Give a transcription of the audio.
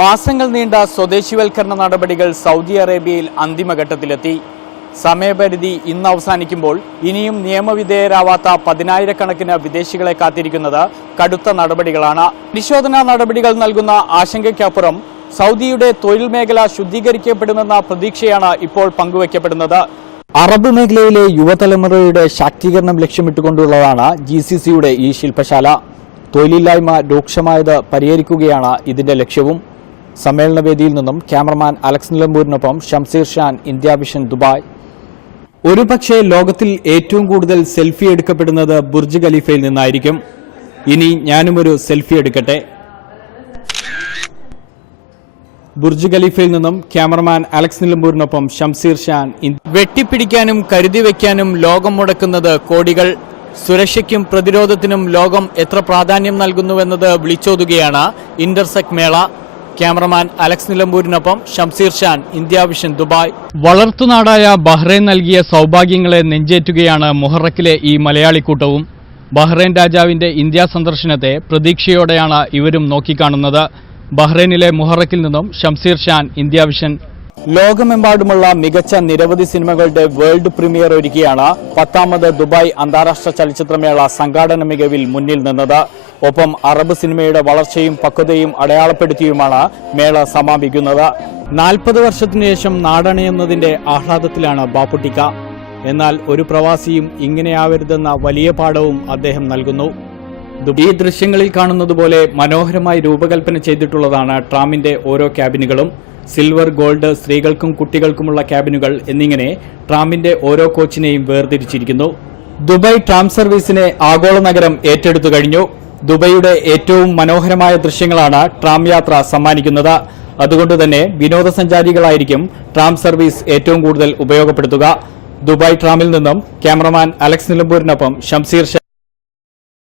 മാസങ്ങൾ നീണ്ട സ്വദേശിവൽക്കരണ നടപടികൾ സൗദി അറേബ്യയിൽ അന്തിമഘട്ടത്തിലെത്തി. സമയപരിധി ഇന്ന് അവസാനിക്കുമ്പോൾ ഇനിയും നിയമവിധേയരാവാത്ത 10,000-കണക്കിന് വിദേശികളെ കാത്തിരിക്കുന്നത് കടുത്ത നടപടികളാണ്. പരിശോധനാ നടപടികൾ നൽകുന്ന ആശങ്കയ്ക്കപ്പുറം സൗദിയുടെ തൊഴിൽ മേഖല ശുദ്ധീകരിക്കപ്പെടുമെന്ന പ്രതീക്ഷയാണ് ഇപ്പോൾ പങ്കുവയ്ക്കപ്പെടുന്നത്. അറബ് മേഖലയിലെ യുവതലമുറയുടെ ശാക്തീകരണം ലക്ഷ്യമിട്ടുകൊണ്ടുള്ളതാണ് GCCയുടെ ഈ ശില്പശാല. തൊഴിലില്ലായ്മ രൂക്ഷമായത് പരിഹരിക്കുകയാണ് ഇതിന്റെ ലക്ഷ്യവും. സമ്മേളനവേദിയിൽ നിന്നും ക്യാമറമാൻ അലക്സ് നിലമ്പൂരിനൊപ്പം Shamseer Shan, India Vision, Dubai. ഒരുപക്ഷെ ലോകത്തിൽ ഏറ്റവും കൂടുതൽ സെൽഫി എടുക്കപ്പെടുന്നത് ബുർജ് ഖലീഫയിൽ നിന്നായിരിക്കും. ഇനി ഞാനുമൊരു സെൽഫി എടുക്കട്ടെ. ബുർജ് ഖലീഫയിൽ നിന്നും ക്യാമറമാൻ അലക്സ് നിലമ്പൂരിനൊപ്പം ഷംസീർ ഷാൻ. വെട്ടിപ്പിടിക്കാനും കരുതി വയ്ക്കാനും ലോകം മുടക്കുന്നത് കോടികൾ. സുരക്ഷയ്ക്കും പ്രതിരോധത്തിനും ലോകം എത്ര പ്രാധാന്യം നൽകുന്നുവെന്നത് വിളിച്ചോതുകയാണ് ഇന്റർസെക്ട് മേള. ക്യാമറമാൻ അലക്സ് നിലമ്പൂരിനൊപ്പം Shamseer Shan, India Vision, Dubai. വളർത്തുനാടായ ബഹ്റൈൻ നൽകിയ സൗഭാഗ്യങ്ങളെ നെഞ്ചേറ്റുകയാണ് മുഹറക്കിലെ ഈ മലയാളിക്കൂട്ടവും. ബഹ്റൈൻ രാജാവിന്റെ ഇന്ത്യ സന്ദർശനത്തെ പ്രതീക്ഷയോടെയാണ് ഇവരും നോക്കിക്കാണുന്നത്. ബഹ്റൈനിലെ മുഹറക്കിൽ നിന്നും ഷംസീർ ഷാൻ, ഇന്ത്യ വിഷൻ. ലോകമെമ്പാടുമുള്ള മികച്ച നിരവധി സിനിമകളുടെ വേൾഡ് പ്രീമിയർ ഒരുക്കിയാണ് 10ാമത് ദുബായ് അന്താരാഷ്ട്ര ചലച്ചിത്രമേള സംഘാടന മികവിൽ മുന്നിൽ നിന്നത്. ഒപ്പം അറബ് സിനിമയുടെ വളർച്ചയും പക്വതയും അടയാളപ്പെടുത്തിയുമാണ് മേള സമാപിക്കുന്നത്. 40 വർഷത്തിനു ശേഷം നാടണയുന്നതിന്റെ ആഹ്ലാദത്തിലാണ് ബാപ്പുട്ടിക്ക. എന്നാൽ ഒരു പ്രവാസിയും ഇങ്ങനെയാവരുതെന്ന വലിയ പാഠവും അദ്ദേഹം നൽകുന്നു. ഈ ദൃശ്യങ്ങളിൽ കാണുന്നതുപോലെ മനോഹരമായി രൂപകൽപ്പന ചെയ്തിട്ടുള്ളതാണ് ട്രാമിന്റെ ഓരോ ക്യാബിനുകളും. സിൽവർ, ഗോൾഡ്, സ്ത്രീകൾക്കും കുട്ടികൾക്കുമുള്ള ക്യാബിനുകൾ എന്നിങ്ങനെ ട്രാമിന്റെ ഓരോ കോച്ചിനെയും വേർതിരിച്ചിരിക്കുന്നു. ദുബായ് ട്രാം സർവീസിനെ ആഗോള നഗരം ഏറ്റെടുത്തു കഴിഞ്ഞു. ദുബൈയുടെ ഏറ്റവും മനോഹരമായ ദൃശ്യങ്ങളാണ് ട്രാം യാത്ര സമ്മാനിക്കുന്നത്. അതുകൊണ്ടുതന്നെ വിനോദസഞ്ചാരികളായിരിക്കും ട്രാം സർവീസ് ഏറ്റവും കൂടുതൽ ഉപയോഗപ്പെടുത്തുക. ദുബായ് ട്രാമിൽ നിന്നും ക്യാമറമാൻ അലക്സ് നിലമ്പൂരിനൊപ്പം ഷംസീർ ഷാൻ.